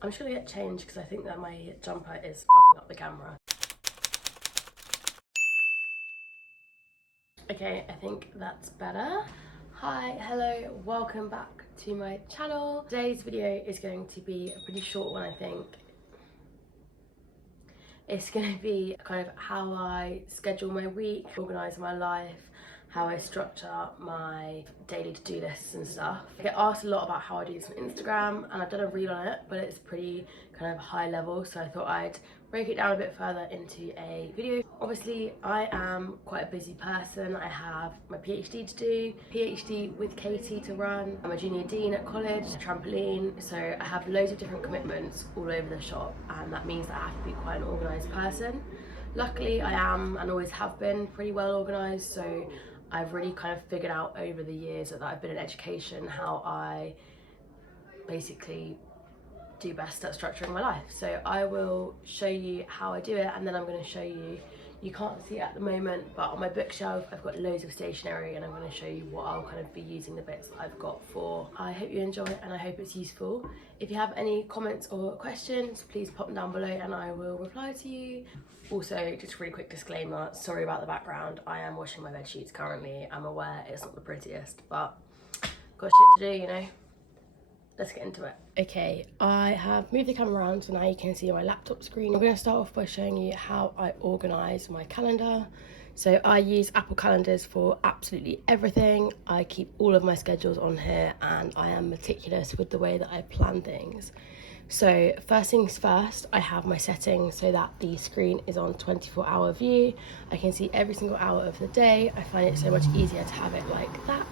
I'm just gonna get changed because I think that my jumper is fucking up the camera. Okay, I think that's better. Hi, hello, welcome back to my channel. Today's video is going to be a pretty short one, I think. It's going to be kind of how I schedule my week, organise my life, how I structure my daily to-do lists and stuff. I get asked a lot about how I do this on Instagram, and I've done a reel on it, but it's pretty kind of high level, so I thought I'd break it down a bit further into a video. Obviously, I am quite a busy person. I have my PhD to do, PhD with Katie to run. I'm a junior dean at college, trampoline, so I have loads of different commitments all over the shop, and that means that I have to be quite an organised person. Luckily, I am and always have been pretty well organised, so I've really kind of figured out over the years that I've been in education how I basically do best at structuring my life. So I will show you how I do it, and then I'm going to show you, you can't see it at the moment, but on my bookshelf I've got loads of stationery, and I'm going to show you what I'll kind of be using the bits that I've got for. I hope you enjoy it and I hope it's useful. If you have any comments or questions, please pop them down below and I will reply to you. Also, just a really quick disclaimer, sorry about the background, I am washing my bed sheets currently. I'm aware it's not the prettiest, but got shit to do, you know. Let's get into it. Okay, I have moved the camera around, so now you can see my laptop screen. I'm going to start off by showing you how I organise my calendar. So I use Apple calendars for absolutely everything. I keep all of my schedules on here, and I am meticulous with the way that I plan things. So first things first, I have my settings so that the screen is on 24-hour view. I can see every single hour of the day. I find it so much easier to have it like that.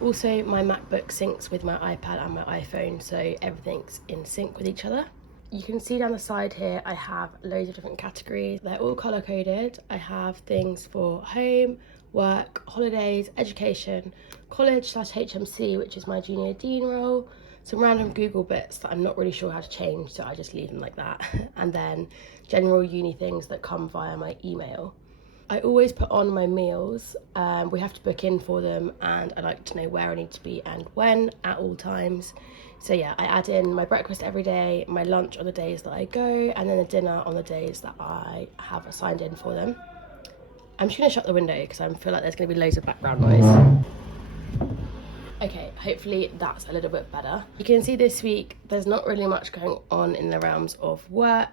Also, my MacBook syncs with my iPad and my iPhone, so everything's in sync with each other. You can see down the side here, I have loads of different categories. They're all color coded. I have things for home, work, holidays, education, college/HMC, which is my junior dean role, some random Google bits that I'm not really sure how to change, so I just leave them like that, and then general uni things that come via my email. I always put on my meals. We have to book in for them, and I like to know where I need to be and when at all times. So yeah, I add in my breakfast every day, my lunch on the days that I go, and then the dinner on the days that I have assigned in for them. I'm just gonna shut the window because I feel like there's gonna be loads of background noise. Okay, hopefully that's a little bit better. You can see this week there's not really much going on in the realms of work.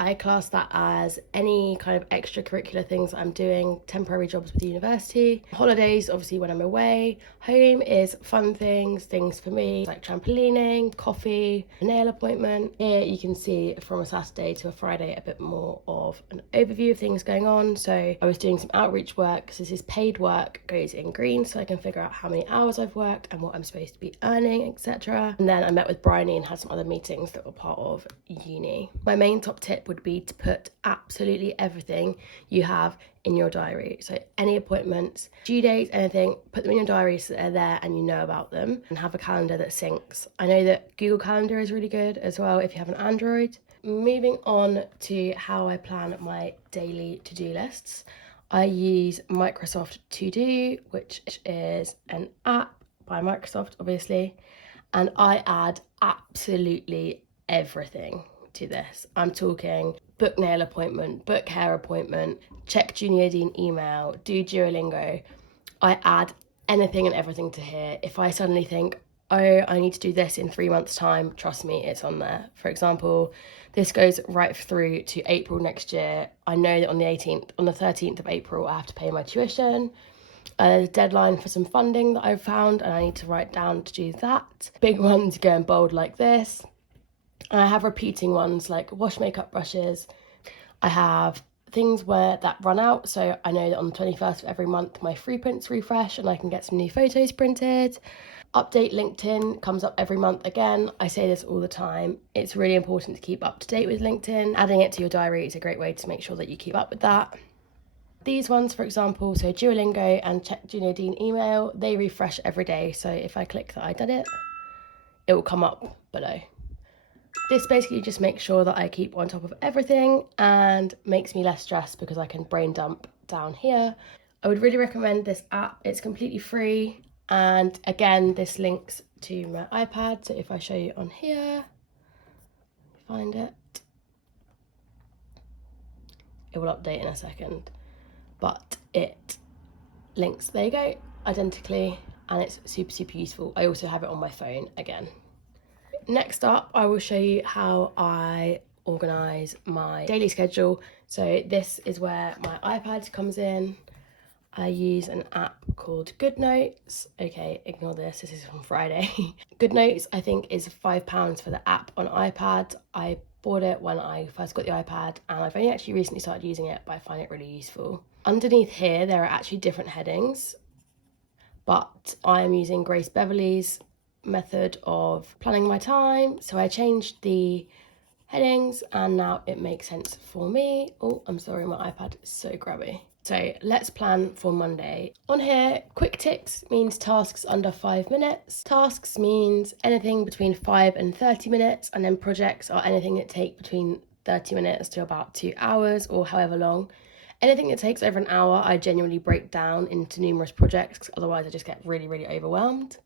I class that as any kind of extracurricular things that I'm doing, temporary jobs with the university. Holidays, obviously when I'm away. Home is fun things for me, like trampolining, coffee, a nail appointment. Here you can see from a Saturday to a Friday a bit more of an overview of things going on. So I was doing some outreach work, because this is paid work, goes in green, so I can figure out how many hours I've worked and what I'm supposed to be earning, etc. And then I met with Bryony and had some other meetings that were part of uni. My main top tip would be to put absolutely everything you have in your diary. So any appointments, due dates, anything, put them in your diary so they're there and you know about them, and have a calendar that syncs. I know that Google Calendar is really good as well if you have an Android. Moving on to how I plan my daily to-do lists. I use Microsoft To Do, which is an app by Microsoft, obviously, and I add absolutely everything to this. I'm talking book nail appointment, book hair appointment, check junior dean email, do Duolingo. I add anything and everything to here. If I suddenly think, oh, I need to do this in 3 months' time, trust me, it's on there. For example, this goes right through to April next year. I know that on the 13th of April, I have to pay my tuition. There's a deadline for some funding that I've found, and I need to write down to do that. Big ones go in bold like this. And I have repeating ones like wash makeup brushes. I have things that run out, so I know that on the 21st of every month my free prints refresh and I can get some new photos printed. Update LinkedIn comes up every month again. I say this all the time. It's really important to keep up to date with LinkedIn. Adding it to your diary is a great way to make sure that you keep up with that. These ones, for example, so Duolingo and check junior dean email, they refresh every day. So if I click that I did it, it will come up below. This basically just makes sure that I keep on top of everything and makes me less stressed because I can brain dump down here. I would really recommend this app. It's completely free. And again, this links to my iPad. So if I show you on here, find it. It will update in a second, but it links, there you go, identically, and it's super useful. I also have it on my phone again. Next up, I will show you how I organise my daily schedule. So this is where my iPad comes in. I use an app called Goodnotes. Okay, ignore this is from Friday. Goodnotes, I think, is £5 for the app on iPad. I bought it when I first got the iPad, and I've only actually recently started using it, but I find it really useful. Underneath here, there are actually different headings, but I am using Grace Beverley's method of planning my time. So I changed the headings and now it makes sense for me. Oh, I'm sorry, my iPad is so grabby. So let's plan for Monday. On here, quick ticks means tasks under 5 minutes. Tasks means anything between 5 and 30 minutes, and then projects are anything that take between 30 minutes to about 2 hours or however long. Anything that takes over an hour, I genuinely break down into numerous projects, otherwise I just get really overwhelmed.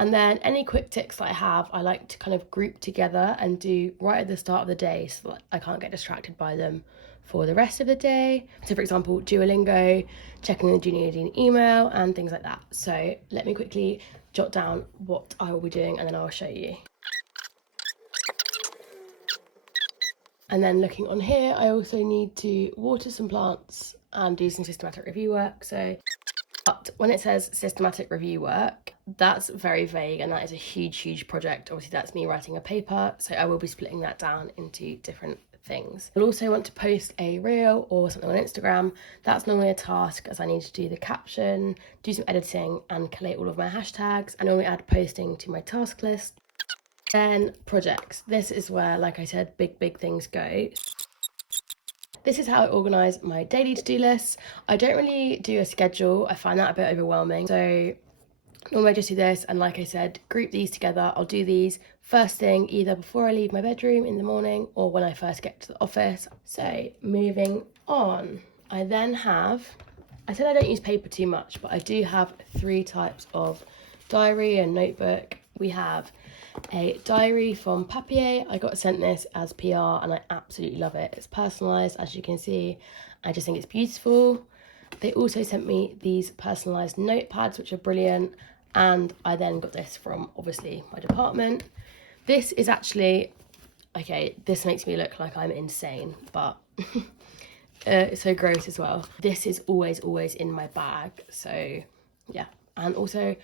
And then any quick ticks that I have, I like to kind of group together and do right at the start of the day so that I can't get distracted by them for the rest of the day. So for example, Duolingo, checking the Junior email and things like that. So let me quickly jot down what I will be doing and then I'll show you. And then looking on here, I also need to water some plants and do some systematic review work. But when it says systematic review work, that's very vague, and that is a huge project. Obviously, that's me writing a paper, so I will be splitting that down into different things. I'll also want to post a reel or something on Instagram. That's normally a task, as I need to do the caption, do some editing, and collate all of my hashtags. I normally add posting to my task list. Then projects. This is where, like I said, big things go. This is how I organise my daily to-do lists. I don't really do a schedule. I find that a bit overwhelming. So normally I just do this, and like I said, group these together. I'll do these first thing, either before I leave my bedroom in the morning or when I first get to the office. So moving on, I then have, I said I don't use paper too much, but I do have 3 types of diary and notebook. We have a diary from Papier. I got sent this as PR and I absolutely love it. It's personalised, as you can see. I just think it's beautiful. They also sent me these personalised notepads, which are brilliant. And I then got this from, obviously, my department. This is actually, okay, this makes me look like I'm insane, but it's so gross as well. This is always in my bag. So yeah, and also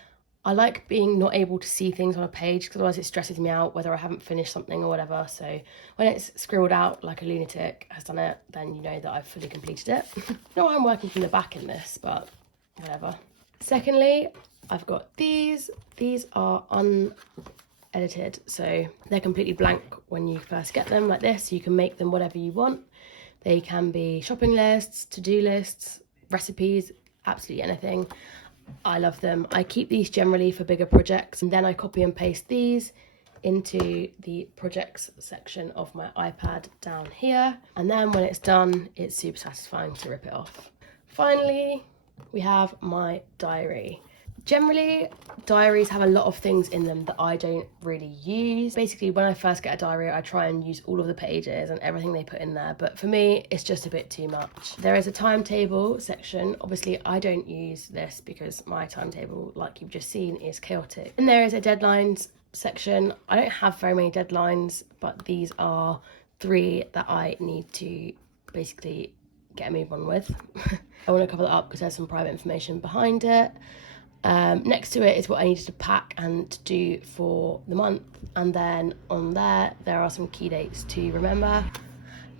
I like being not able to see things on a page because otherwise it stresses me out whether I haven't finished something or whatever. So when it's scribbled out like a lunatic has done it, then you know that I've fully completed it. No, I'm working from the back in this, but whatever. Secondly, I've got these. These are unedited, so they're completely blank when you first get them like this. You can make them whatever you want. They can be shopping lists, to-do lists, recipes, absolutely anything. I love them. I keep these generally for bigger projects, and then I copy and paste these into the projects section of my iPad down here. And then when it's done, it's super satisfying to rip it off. Finally, we have my diary. Generally, diaries have a lot of things in them that I don't really use. Basically, when I first get a diary, I try and use all of the pages and everything they put in there. But for me, it's just a bit too much. There is a timetable section. Obviously, I don't use this because my timetable, like you've just seen, is chaotic. And there is a deadlines section. I don't have very many deadlines, but these are 3 that I need to basically get a move on with. I want to cover that up because there's some private information behind it. Next to it is what I needed to pack and do for the month, and then on there are some key dates to remember.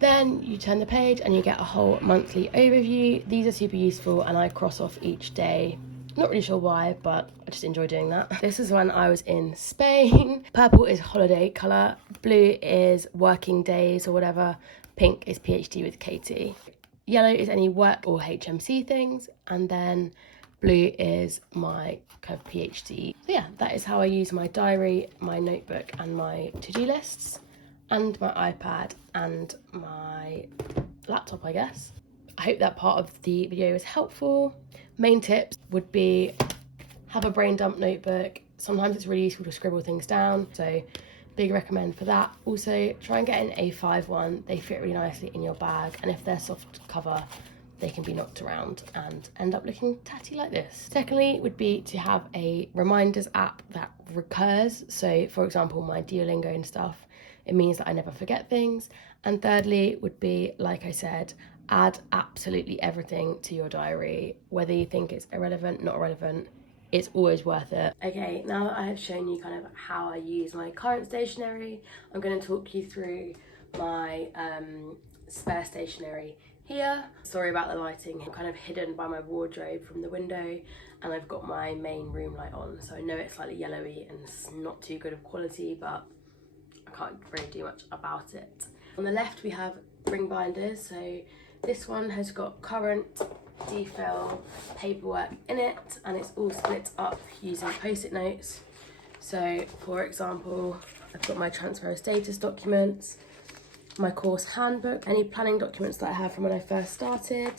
Then you turn the page and you get a whole monthly overview. These are super useful and I cross off each day. Not really sure why, but I just enjoy doing that. This is when I was in Spain. Purple is holiday colour, blue is working days or whatever, pink is PhD with Katie, yellow is any work or HMC things, and then blue is my kind of PhD. So yeah, that is how I use my diary, my notebook and my to-do lists, and my iPad and my laptop, I guess. I hope that part of the video is helpful. Main tips would be have a brain dump notebook. Sometimes it's really useful to scribble things down. So big recommend for that. Also, try and get an A5 one. They fit really nicely in your bag, and if they're soft cover, they can be knocked around and end up looking tatty like this. Secondly would be to have a reminders app that recurs. So for example, my Duolingo and stuff, it means that I never forget things. And thirdly would be, like I said, add absolutely everything to your diary, whether you think it's irrelevant, not relevant, it's always worth it. Okay, now that I have shown you kind of how I use my current stationery, I'm going to talk you through my spare stationery here. Sorry about the lighting, I'm kind of hidden by my wardrobe from the window, and I've got my main room light on, so I know it's slightly yellowy and it's not too good of quality, but I can't really do much about it. On the left we have ring binders, so this one has got current, defill, paperwork in it, and it's all split up using post-it notes. So for example, I've got my transfer of status documents, my course handbook, any planning documents that I have from when I first started,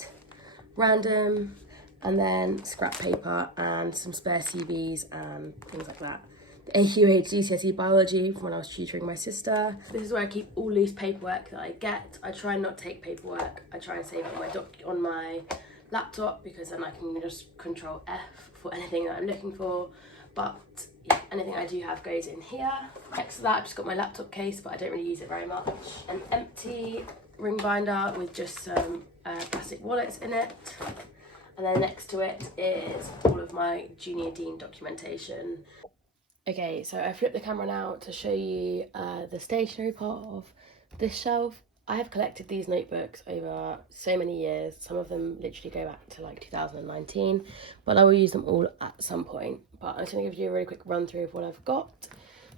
random, and then scrap paper and some spare CVs and things like that. The AQA GCSE biology from when I was tutoring my sister. This is where I keep all loose paperwork that I get. I try and not take paperwork. I try and save it on my laptop, because then I can just control F for anything that I'm looking for. But yeah, anything I do have goes in here. Next to that, I've just got my laptop case, but I don't really use it very much. An empty ring binder with just some plastic wallets in it. And then next to it is all of my junior dean documentation. Okay, so I flipped the camera now to show you the stationery part of this shelf. I have collected these notebooks over so many years. Some of them literally go back to like 2019, but I will use them all at some point. But I'm just going to give you a really quick run through of what I've got.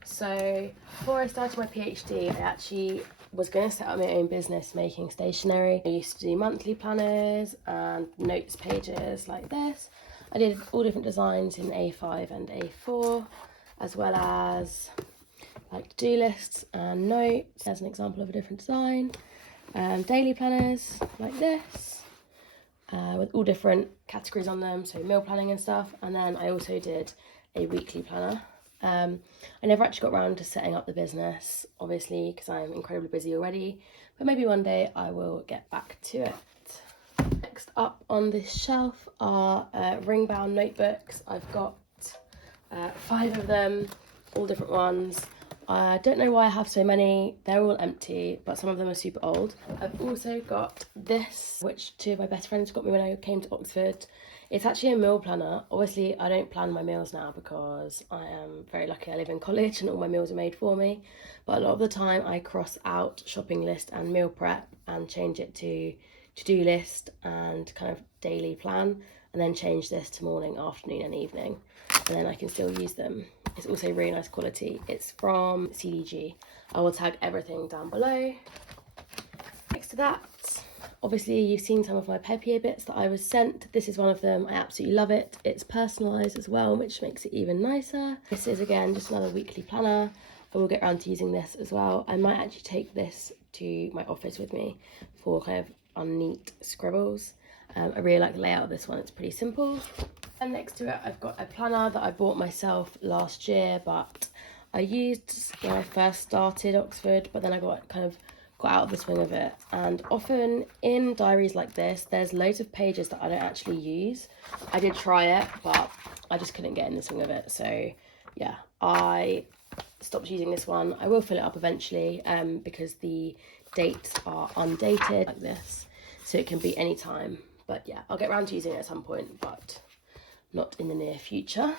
So before I started my PhD, I actually was going to set up my own business making stationery. I used to do monthly planners and notes pages like this. I did all different designs in A5 and A4, as well as like to-do lists and notes. There's an example of a different design. Daily planners like this, with all different categories on them, so meal planning and stuff. And then I also did a weekly planner. I never actually got around to setting up the business, obviously, because I'm incredibly busy already, but maybe one day I will get back to it. Next up on this shelf are ring bound notebooks. I've got 5 of them, all different ones. I don't know why I have so many. They're all empty, but some of them are super old. I've also got this, which 2 of my best friends got me when I came to Oxford. It's actually a meal planner. Obviously, I don't plan my meals now because I am very lucky I live in college and all my meals are made for me. But a lot of the time I cross out shopping list and meal prep and change it to to-do list and kind of daily plan, and then change this to morning, afternoon and evening, and then I can still use them. It's also really nice quality. It's from CDG. I will tag everything down below. Next to that, obviously you've seen some of my papier bits that I was sent. This is one of them. I absolutely love it. It's personalised as well, which makes it even nicer. This is again just another weekly planner. I will get around to using this as well. I might actually take this to my office with me for kind of unneat scribbles. I really like the layout of this one. It's pretty simple. And next to it, I've got a planner that I bought myself last year, but I used when I first started Oxford, but then I got out of the swing of it. And often in diaries like this, there's loads of pages that I don't actually use. I did try it, but I just couldn't get in the swing of it. So yeah, I stopped using this one. I will fill it up eventually, because the dates are undated like this, so it can be any time. But yeah, I'll get around to using it at some point, but not in the near future.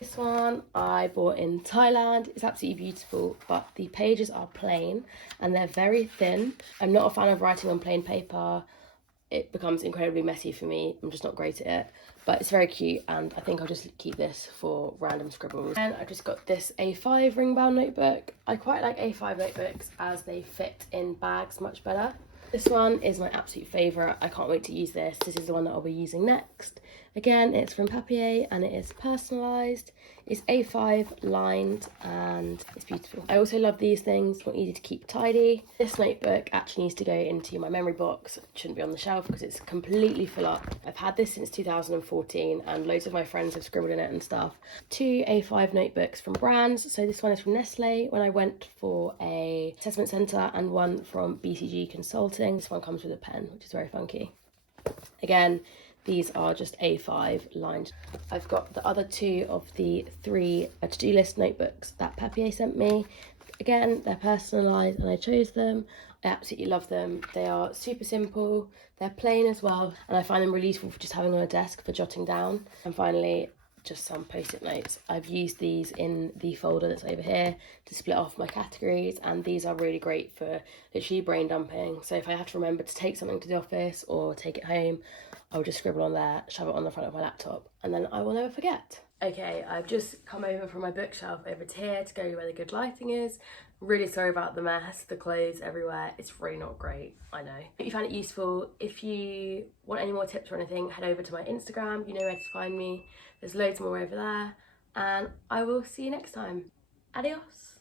This one I bought in Thailand. It's absolutely beautiful, but the pages are plain and they're very thin. I'm not a fan of writing on plain paper. It becomes incredibly messy for me. I'm just not great at it, but it's very cute, and I think I'll just keep this for random scribbles. And I just got this A5 ring bound notebook. I quite like A5 notebooks as they fit in bags much better. This one is my absolute favourite. I can't wait to use this. This is the one that I'll be using next. Again, it's from Papier and it is personalised. It's A5 lined and it's beautiful. I also love these things, it's easy to keep tidy. This notebook actually needs to go into my memory box. It shouldn't be on the shelf because it's completely full up. I've had this since 2014 and loads of my friends have scribbled in it and stuff. 2 A5 notebooks from brands. So this one is from Nestle when I went for a assessment centre, and one from BCG Consulting. This one comes with a pen, which is very funky. Again, these are just A5 lined. I've got the other 2 of the 3 to-do list notebooks that Papier sent me. Again, they're personalised and I chose them. I absolutely love them. They are super simple, they're plain as well, and I find them really useful for just having on a desk for jotting down. And finally, just some post-it notes. I've used these in the folder that's over here to split off my categories, and these are really great for literally brain dumping. So if I have to remember to take something to the office or take it home, I'll just scribble on there, shove it on the front of my laptop, and then I will never forget. Okay, I've just come over from my bookshelf over to here to go where the good lighting is. Really sorry about the mess, the clothes everywhere. It's really not great, I know. If you found it useful, if you want any more tips or anything, head over to my Instagram. You know where to find me. There's loads more over there. And I will see you next time. Adios.